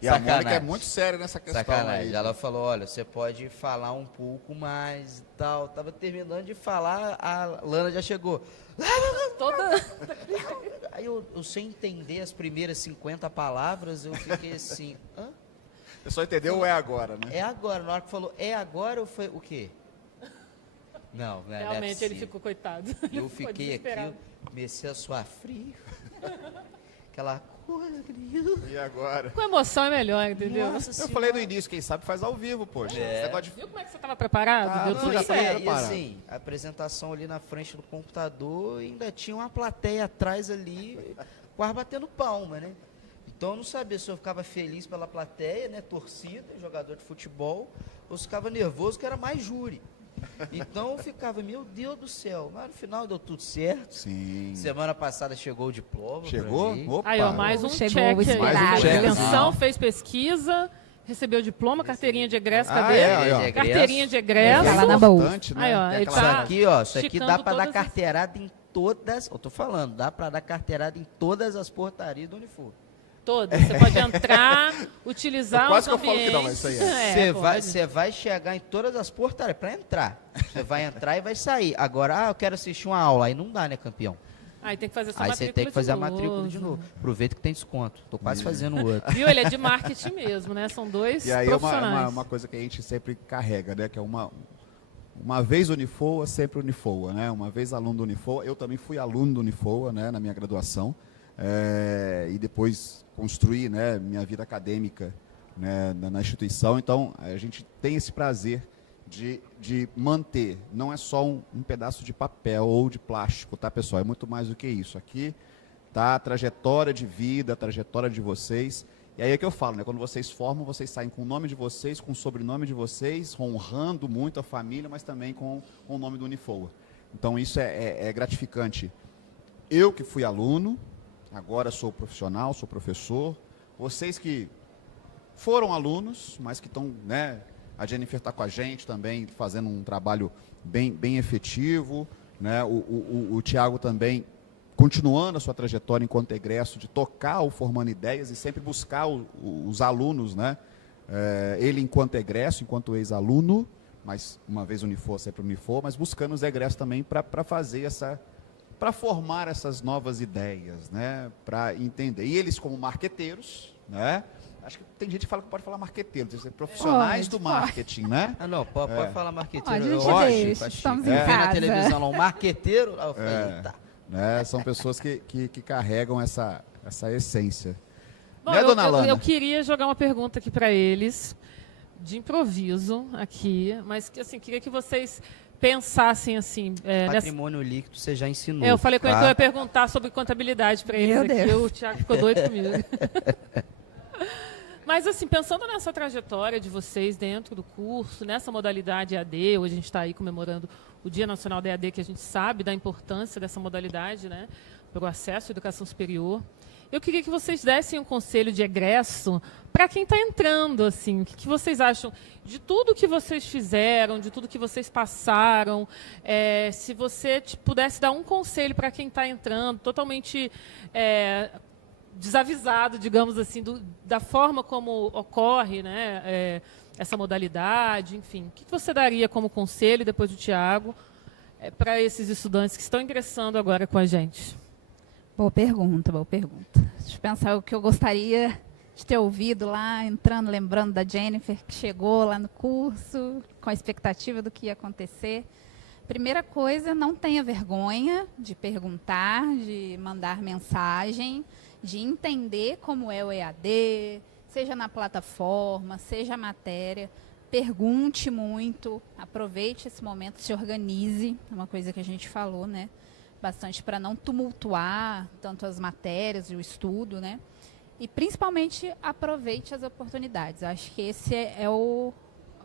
E a Mônica é Sacanagem. muito séria nessa questão Sacanagem. aí. Ela falou, olha, você pode falar um pouco mais e tal. Tava terminando de falar, a Lana já chegou. Toda... Aí eu sem entender as primeiras 50 palavras, eu fiquei assim, hã? Você só entendeu o é agora, né? É agora. Na hora que falou, é agora, eu falei, o quê? Não, não é Realmente ele possível. ficou coitado. Eu Ele ficou fiquei aqui, desesperado. eu comecei a suar frio. Aquela coisa, E agora? Com emoção é melhor, entendeu? Nossa Eu Senhora. falei no início, quem sabe faz ao vivo, poxa. Esse negócio de... Viu como é que você estava preparado? Ah, Deu não, tudo já certo. tava E preparado. assim, a apresentação ali na frente do computador, ainda tinha uma plateia atrás ali, quase batendo palma, né? Então eu não sabia se eu ficava feliz pela plateia, né, torcida, jogador de futebol, ou se ficava nervoso, que era mais júri. Então eu ficava, meu Deus do céu, mas no final deu tudo certo. Sim. Semana passada chegou o diploma. pra Chegou? mim. Opa. Aí, ó, mais um Chegou check o esperado. aí. Mais um Fez check. extensão, fez pesquisa, recebeu diploma, carteirinha de egresso, Ah, cadê? é, aí, ó. Carteirinha de egresso. Tá lá na bolsa. Importante, né? Aí, ó, Tem ele aquela- tá- Isso aqui dá esticando pra dar todas as- carteirada em todas, eu tô falando, dá pra dar carteirada em todas as portarias do Unifor. Todas. Você pode entrar, utilizar Quase os que eu falo que não, ambientes. mas isso aí é. Você vai chegar em todas as portarias para entrar. Você vai entrar e vai sair. Agora, eu quero assistir uma aula. Aí não dá, né, campeão? Aí tem que fazer essa Aí matrícula você tem que fazer a de matrícula de novo. Aproveita que tem desconto. Tô quase fazendo o outro. Viu? Ele é de marketing mesmo, né? São dois E aí profissionais. uma coisa que a gente sempre carrega, né? Que é uma vez Unifoa, sempre Unifoa, né? Uma vez aluno do Unifoa, eu também fui aluno do Unifoa, né, na minha graduação, e depois construí, né, minha vida acadêmica, né, na instituição. Então, a gente tem esse prazer de manter, não é só um pedaço de papel ou de plástico, tá, pessoal? É muito mais do que isso. Aqui tá a trajetória de vida, a trajetória de vocês. E aí é que eu falo, né? Quando vocês formam, vocês saem com o nome de vocês, com o sobrenome de vocês, honrando muito a família, mas também com o nome do Unifoa. Então isso é gratificante. Eu que fui aluno, agora sou profissional, sou professor. Vocês que foram alunos, mas que estão, né? A Jennifer está com a gente também, fazendo um trabalho bem efetivo, né? O Thiago também continuando a sua trajetória enquanto egresso, de tocar o Formando Ideias e sempre buscar os alunos, né? Ele enquanto egresso, enquanto ex-aluno, mas uma vez Unifor, sempre Unifor, mas buscando os egressos também para fazer para formar essas novas ideias, né? Para entender. E eles como marqueteiros, né? Acho que tem gente que fala que pode falar marqueteiro, profissionais do marketing, né? Ah, não, pode falar marqueteiro. Estamos em casa. Na televisão lá, um marqueteiro, eu falei, tá. Né? São pessoas que carregam essa essência. Bom, Né, dona Alana? eu queria jogar uma pergunta aqui para eles, de improviso aqui, mas assim, queria que vocês pensassem assim... Patrimônio líquido você já ensinou. Eu falei que eu tá? ia perguntar sobre contabilidade para eles aqui, o Thiago ficou doido comigo. Mas, assim, pensando nessa trajetória de vocês dentro do curso, nessa modalidade EAD, hoje a gente está aí comemorando o Dia Nacional da EAD, que a gente sabe da importância dessa modalidade, né, para o acesso à educação superior. Eu queria que vocês dessem um conselho de egresso para quem está entrando, assim, o que vocês acham de tudo que vocês fizeram, de tudo que vocês passaram, se você pudesse dar um conselho para quem está entrando, totalmente... desavisado, digamos assim, da forma como ocorre, né, essa modalidade, enfim. O que você daria como conselho, depois do Thiago, para esses estudantes que estão ingressando agora com a gente? Boa pergunta, boa pergunta. Deixa eu pensar o que eu gostaria de ter ouvido lá, entrando, lembrando da Jennifer, que chegou lá no curso, com a expectativa do que ia acontecer. Primeira coisa, não tenha vergonha de perguntar, de mandar mensagem, de entender como é o EAD, seja na plataforma, seja a matéria. Pergunte muito, aproveite esse momento, se organize, é uma coisa que a gente falou, né? Bastante para não tumultuar tanto as matérias e o estudo, né? E principalmente aproveite as oportunidades. Acho que esse é o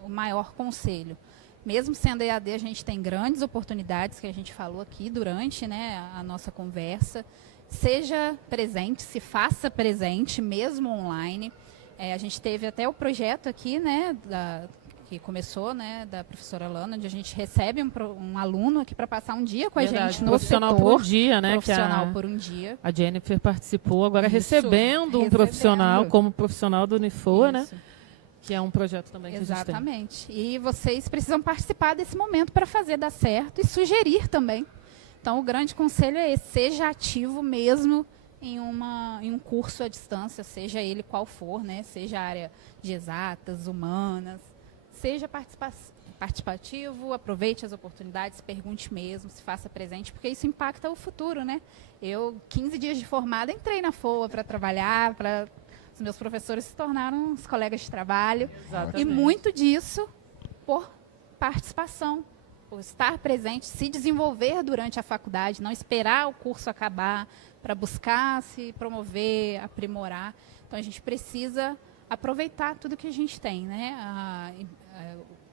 maior conselho. Mesmo sendo EAD, a gente tem grandes oportunidades que a gente falou aqui durante, né, a nossa conversa. Seja presente, se faça presente, mesmo online. A gente teve até o projeto aqui, né, que começou, né, da professora Alana, onde a gente recebe um aluno aqui para passar um dia com a gente no profissional setor. Por um dia, né? Profissional por um dia. A Jennifer participou, agora recebendo um profissional como profissional do Unifoa, né? Que é um projeto também que a gente tem. Exatamente. E vocês precisam participar desse momento para fazer dar certo e sugerir também. Então, o grande conselho é esse, seja ativo mesmo em um curso à distância, seja ele qual for, né? Seja a área de exatas, humanas, seja participativo, aproveite as oportunidades, pergunte mesmo, se faça presente, porque isso impacta o futuro, né? Eu, 15 dias de formada, entrei na FOA para trabalhar, os meus professores se tornaram os colegas de trabalho. Exatamente. E muito disso por participação, por estar presente, se desenvolver durante a faculdade, não esperar o curso acabar para buscar se promover, aprimorar. Então, a gente precisa aproveitar tudo que a gente tem, né?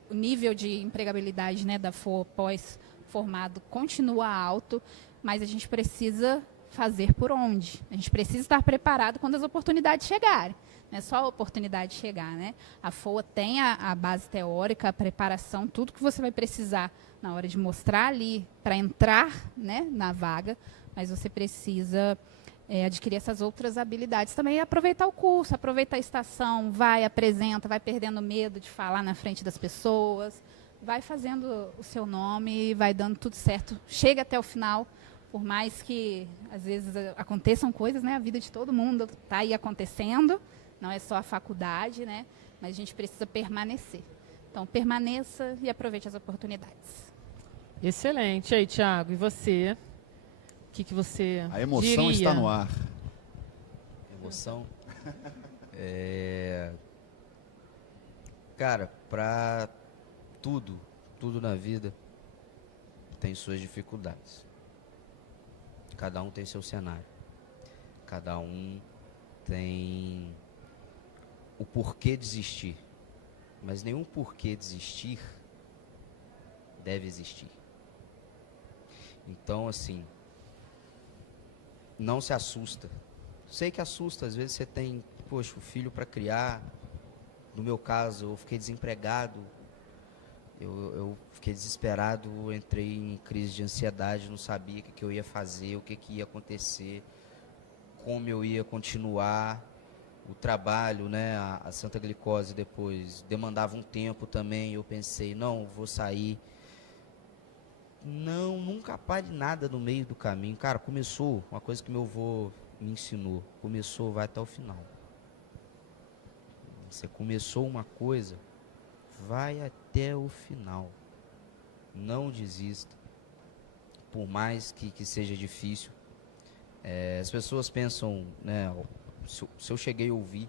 O nível de empregabilidade, né, da FOA pós-formado continua alto, mas a gente precisa fazer por onde. A gente precisa estar preparado quando as oportunidades chegarem. Não é só a oportunidade chegar, né? A FOA tem a base teórica, a preparação, tudo que você vai precisar na hora de mostrar ali para entrar, né, na vaga, mas você precisa adquirir essas outras habilidades também e aproveitar o curso, aproveitar a estação, vai, apresenta, vai perdendo medo de falar na frente das pessoas, vai fazendo o seu nome, vai dando tudo certo, chega até o final, por mais que às vezes aconteçam coisas, né, a vida de todo mundo está aí acontecendo, não é só a faculdade, né, mas a gente precisa permanecer. Então, permaneça e aproveite as oportunidades. Excelente. E aí, Thiago, e você? O que você A emoção diria? está no ar. Emoção? Cara, para tudo na vida tem suas dificuldades. Cada um tem seu cenário. Cada um tem o porquê desistir. Mas nenhum porquê desistir deve existir. Então, assim, não se assusta. Sei que assusta, às vezes você tem, poxa, o filho para criar. No meu caso, eu fiquei desempregado. Eu fiquei desesperado, entrei em crise de ansiedade, não sabia o que eu ia fazer, o que ia acontecer, como eu ia continuar. O trabalho, né, a Santa Glicose depois demandava um tempo também. Eu pensei, não, vou sair. Não, nunca pare nada no meio do caminho. Cara, começou, uma coisa que meu avô me ensinou, começou, vai até o final. Você começou uma coisa, vai até o final. Não desista. Por mais que seja difícil. As pessoas pensam, né, se eu cheguei a ouvir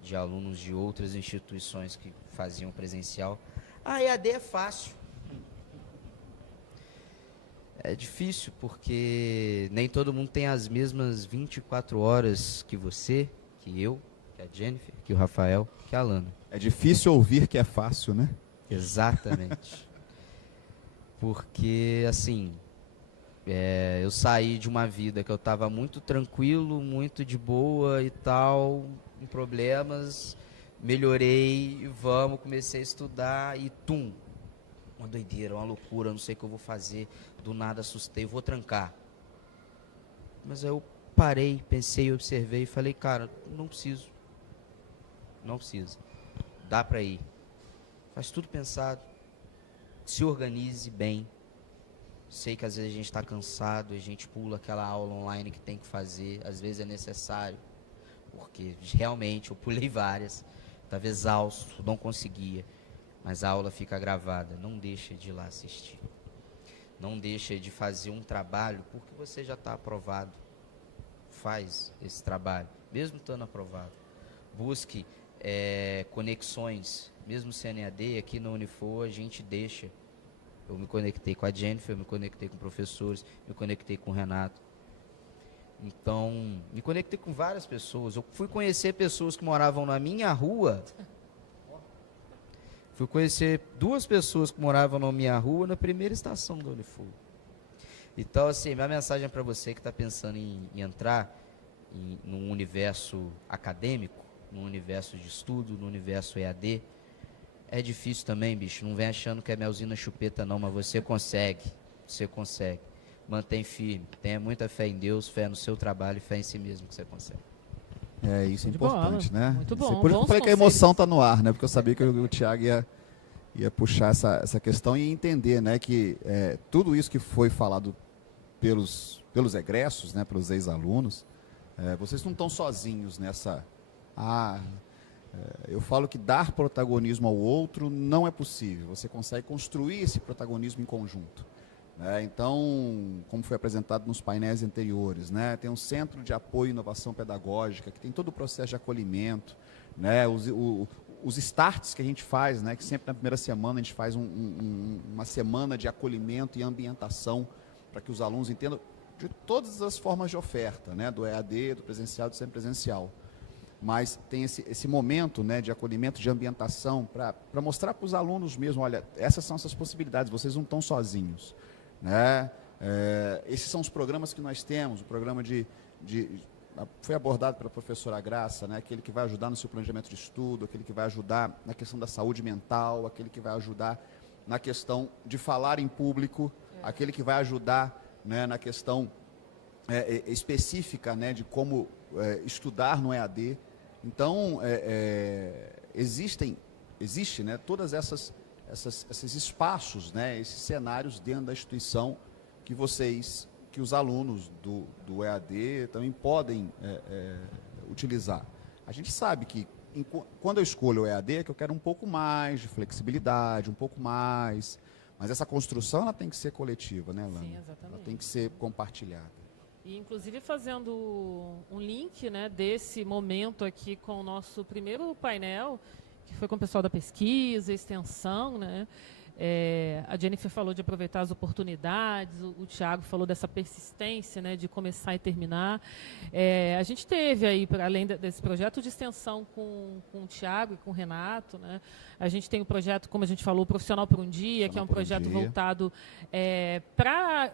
de alunos de outras instituições que faziam presencial, EAD é fácil. É difícil porque nem todo mundo tem as mesmas 24 horas que você, que eu, que a Jennifer, que o Rafael, que a Alana. É difícil ouvir que é fácil, né? Exatamente. Porque, assim, eu saí de uma vida que eu estava muito tranquilo, muito de boa e tal, com problemas, melhorei, comecei a estudar e uma doideira, uma loucura, não sei o que eu vou fazer, do nada assustei, vou trancar. Mas aí eu parei, pensei, observei e falei, cara, não precisa, dá para ir, faz tudo pensado, se organize bem. Sei que às vezes a gente está cansado, a gente pula aquela aula online que tem que fazer, às vezes é necessário, porque realmente eu pulei várias, estava exausto, não conseguia, mas a aula fica gravada, não deixa de ir lá assistir. Não deixa de fazer um trabalho, porque você já está aprovado. Faz esse trabalho, mesmo estando aprovado. Busque conexões, mesmo sendo EAD, aqui na Unifor a gente deixa. Eu me conectei com a Jennifer, eu me conectei com professores, me conectei com o Renato. Então, me conectei com várias pessoas. Eu fui conhecer pessoas que moravam na minha rua. Fui conhecer 2 pessoas que moravam na minha rua na primeira estação da Unifor. Então, assim, minha mensagem é para você que está pensando em entrar num universo acadêmico, num universo de estudo, num universo EAD. É difícil também, bicho. Não vem achando que é melzinho chupeta, não, mas você consegue. Você consegue. Mantém firme. Tenha muita fé em Deus, fé no seu trabalho e fé em si mesmo que você consegue. Isso é importante, né? Muito bom. Por isso que eu falei que a emoção está no ar, né? Porque eu sabia que o Thiago ia puxar essa questão e entender, né, que tudo isso que foi falado pelos egressos, né, pelos ex-alunos, vocês não estão sozinhos nessa... eu falo que dar protagonismo ao outro não é possível. Você consegue construir esse protagonismo em conjunto. Então, como foi apresentado nos painéis anteriores, né, tem um Centro de Apoio e Inovação Pedagógica, que tem todo o processo de acolhimento, né, os starts que a gente faz, né, que sempre na primeira semana a gente faz uma semana de acolhimento e ambientação para que os alunos entendam de todas as formas de oferta, né, do EAD, do presencial e do semipresencial. Mas tem esse momento, né, de acolhimento, de ambientação, para mostrar para os alunos mesmo, olha, essas são essas possibilidades, vocês não estão sozinhos. Né? Esses são os programas que nós temos, o programa foi abordado pela professora Graça, né? Aquele que vai ajudar no seu planejamento de estudo, aquele que vai ajudar na questão da saúde mental, aquele que vai ajudar na questão de falar em público, aquele que vai ajudar, né, na questão específica, né, de como estudar no EAD. Então, existe, né, todas esses espaços, né, esses cenários dentro da instituição que os alunos do EAD também podem utilizar. A gente sabe que quando eu escolho o EAD, é que eu quero um pouco mais de flexibilidade, um pouco mais. Mas essa construção ela tem que ser coletiva, né, Lana? Sim, exatamente. Ela tem que ser compartilhada. E, inclusive, fazendo um link, né, desse momento aqui com o nosso primeiro painel, que foi com o pessoal da pesquisa, extensão, né? A Jennifer falou de aproveitar as oportunidades, o Thiago falou dessa persistência, né, de começar e terminar. A gente teve aí, para além desse projeto de extensão com o Thiago e com o Renato, né, a gente tem o projeto, como a gente falou, Profissional por um Dia, que é um projeto voltado para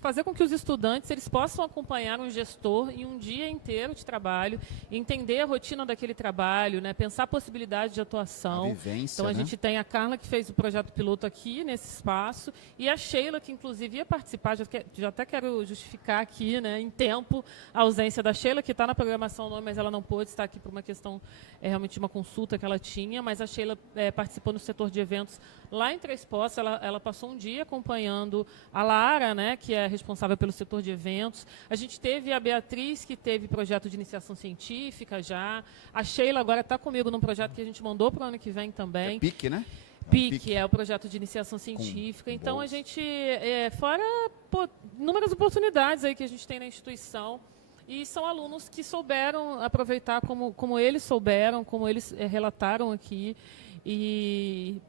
fazer com que os estudantes eles possam acompanhar um gestor em um dia inteiro de trabalho, entender a rotina daquele trabalho, né, pensar a possibilidade de atuação. A vivência, então, a gente tem a Carla, que fez o projeto piloto aqui, nesse espaço, e a Sheila, que inclusive ia participar, já até quero justificar aqui, né, em tempo, a ausência da Sheila, que está na programação, mas ela não pôde estar aqui por uma questão, realmente, de uma consulta que ela tinha, mas a Sheila participou no setor de eventos lá em Três Poços. Ela passou um dia acompanhando a Lara, né, que é responsável pelo setor de eventos. A gente teve a Beatriz, que teve projeto de iniciação científica já. A Sheila agora está comigo num projeto que a gente mandou para o ano que vem também. PIC, né? PIC é o projeto de iniciação científica. Então, a gente, fora inúmeras oportunidades aí que a gente tem na instituição, e são alunos que souberam aproveitar como eles souberam, como eles relataram aqui, e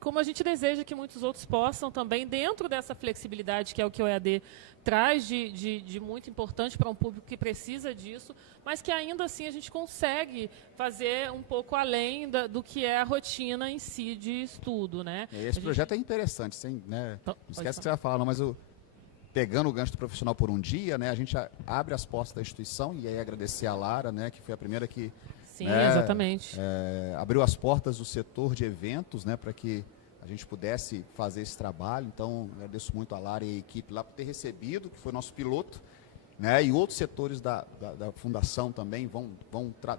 como a gente deseja que muitos outros possam também, dentro dessa flexibilidade, que é o que o EAD traz de muito importante para um público que precisa disso, mas que ainda assim a gente consegue fazer um pouco além do que é a rotina em si de estudo, né? Esse projeto é interessante, né? Não esquece que você vai falar, não, mas pegando o gancho do Profissional por um Dia, né, a gente abre as portas da instituição, e aí agradecer a Lara, né, que foi a primeira que Sim, exatamente. Abriu as portas do setor de eventos, né, para que a gente pudesse fazer esse trabalho. Então, agradeço muito a Lara e a equipe lá por ter recebido, que foi nosso piloto, né, e outros setores da fundação também vão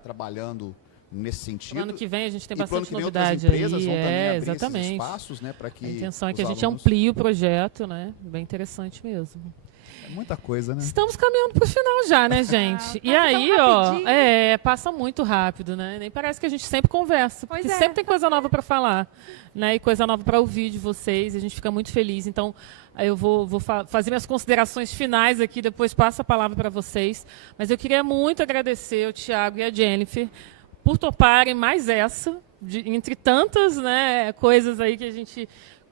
trabalhando nesse sentido. No ano que vem a gente tem bastante novidade. Outras empresas vão também abrir exatamente. Esses espaços, né, para que a intenção é que a gente alunos... amplie o projeto, né? Bem interessante mesmo. É muita coisa, né? Estamos caminhando para o final já, né, gente? E aí, passa muito rápido, né? Nem parece que a gente sempre conversa, porque sempre tem coisa nova para falar, né? E coisa nova para ouvir de vocês, e a gente fica muito feliz. Então, eu vou fazer minhas considerações finais aqui, depois passo a palavra para vocês. Mas eu queria muito agradecer ao Thiago e à Jennifer por toparem mais essa, entre tantas, né, coisas aí que a gente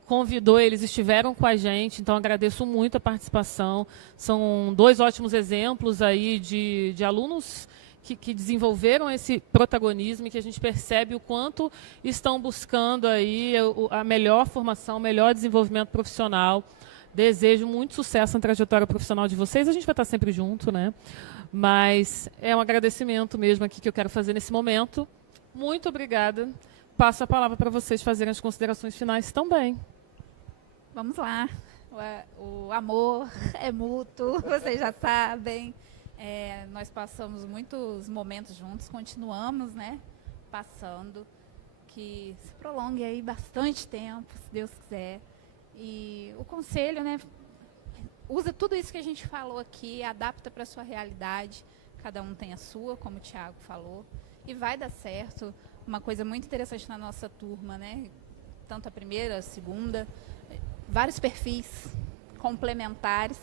convidou, eles estiveram com a gente, então agradeço muito a participação. São 2 ótimos exemplos aí de alunos que desenvolveram esse protagonismo, e que a gente percebe o quanto estão buscando aí a melhor formação, o melhor desenvolvimento profissional. Desejo muito sucesso na trajetória profissional de vocês. A gente vai estar sempre junto, né? Mas é um agradecimento mesmo aqui que eu quero fazer nesse momento. Muito obrigada. Passo a palavra para vocês fazerem as considerações finais também. Vamos lá. O amor é mútuo, vocês já sabem. Nós passamos muitos momentos juntos, continuamos, né, passando. Que se prolongue aí bastante tempo, se Deus quiser. E o conselho, né, usa tudo isso que a gente falou aqui, adapta para a sua realidade. Cada um tem a sua, como o Thiago falou. E vai dar certo. Uma coisa muito interessante na nossa turma, né, tanto a primeira, a segunda, vários perfis complementares,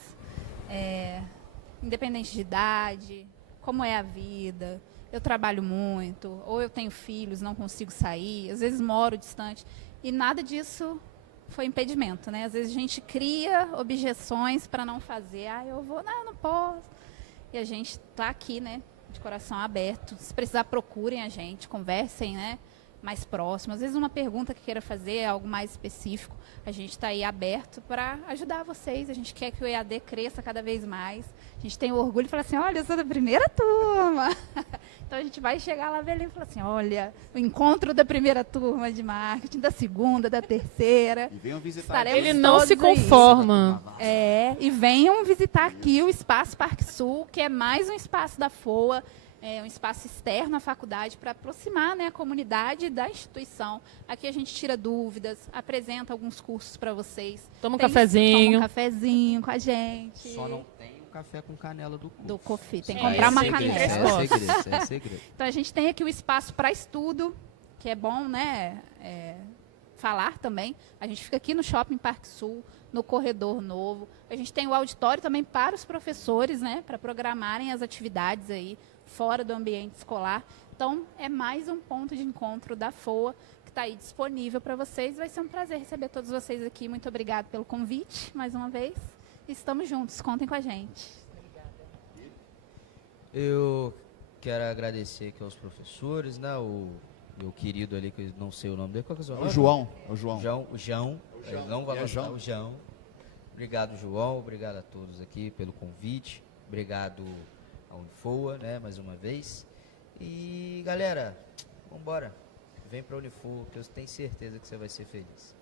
independente de idade, como é a vida. Eu trabalho muito, ou eu tenho filhos, não consigo sair, às vezes moro distante, e nada disso foi impedimento, né? Às vezes a gente cria objeções para não fazer. Eu não posso. E a gente está aqui, né, de coração aberto. Se precisar, procurem a gente, conversem, né, mais próximo. Às vezes uma pergunta que queira fazer, algo mais específico, a gente está aí aberto para ajudar vocês. A gente quer que o EAD cresça cada vez mais. A gente tem o orgulho de falar assim, olha, eu sou da primeira turma. Então a gente vai chegar lá velhinho e falar assim, olha, o encontro da primeira turma de marketing, da segunda, da terceira. E venham visitar. Ele não se conforma. E venham visitar aqui o Espaço Parque Sul, que é mais um espaço da FOA, um espaço externo à faculdade para aproximar, né, a comunidade da instituição. Aqui a gente tira dúvidas, apresenta alguns cursos para vocês. Toma um cafezinho. Toma um cafezinho com a gente. Só não tem café com canela do Do Coffee. Tem que É, comprar uma esse aqui, canela. É segredo. Então a gente tem aqui o espaço para estudo, que é bom, né? Falar também. A gente fica aqui no Shopping Parque Sul, no Corredor Novo. A gente tem o auditório também para os professores, né? Para programarem as atividades aí fora do ambiente escolar. Então, é mais um ponto de encontro da FOA que está aí disponível para vocês. Vai ser um prazer receber todos vocês aqui. Muito obrigada pelo convite, mais uma vez. Estamos juntos, contem com a gente. Eu quero agradecer aqui aos professores, né? O meu querido ali, que eu não sei o nome dele. Qual que é o seu nome? O João. O João. Ele não vai gostar, o João. Obrigado, João. Obrigado a todos aqui pelo convite. Obrigado ao Unifoa, né? Mais uma vez. E, galera, vamos embora. Vem para o Unifoa, que eu tenho certeza que você vai ser feliz.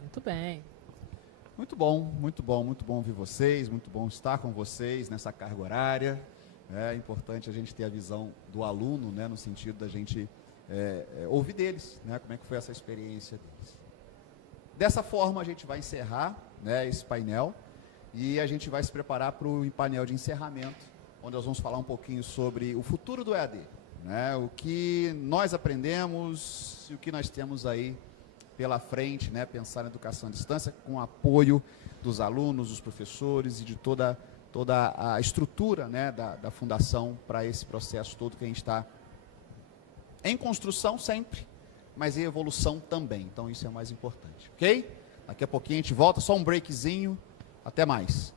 Muito bem. Muito bom ouvir vocês, muito bom estar com vocês nessa carga horária. É importante a gente ter a visão do aluno, né, no sentido da gente ouvir deles, né, como é que foi essa experiência deles. Dessa forma, a gente vai encerrar, né, esse painel e a gente vai se preparar para o painel de encerramento, onde nós vamos falar um pouquinho sobre o futuro do EAD, né, o que nós aprendemos e o que nós temos aí pela frente, né, pensar na educação à distância com apoio dos alunos, dos professores e de toda a estrutura, né, da fundação para esse processo todo que a gente está em construção sempre, mas em evolução também. Então isso é o mais importante, ok? Daqui a pouquinho a gente volta, só um breakzinho, até mais.